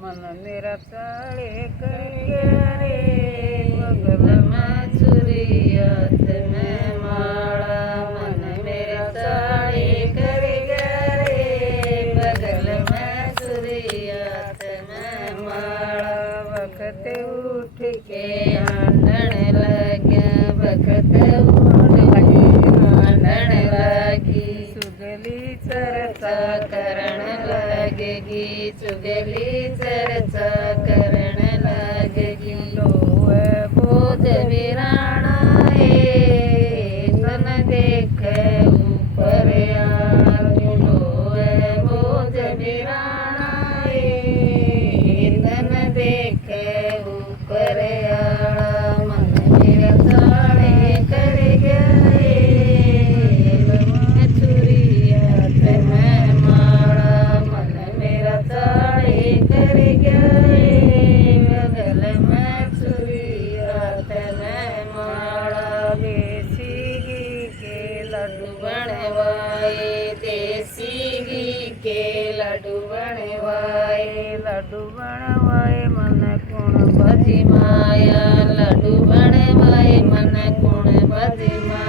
मन मेरा ताले कर गया रे, बगल में छुरी हाथ में माला। मन मेरा ताले कर गया रे, बगल में छुरी हाथ में माला। वक्त उठ के आंधण लग्या, वक्त उठ के आंधण लगी। चुगली चर्चा करण लगेगी, चुगली चर्चा करण लगेगी। लोए बोझ वीराना तन देख ऊपर आयो। लोए बोझ वीराना तन देख ऊपर आया। मन मेरा ताले कर गए, छुरी हाथ में माला। मन मेरा ताले कर गए, बगल में छुरी हाथ में माला। देसी घी के लड्डू बनवाए, देसी घी के लड्डू बनवाए। लड्डू बनवाए मन कुण बधी माया, लड्डू बनवाए मन कुण बधी माया।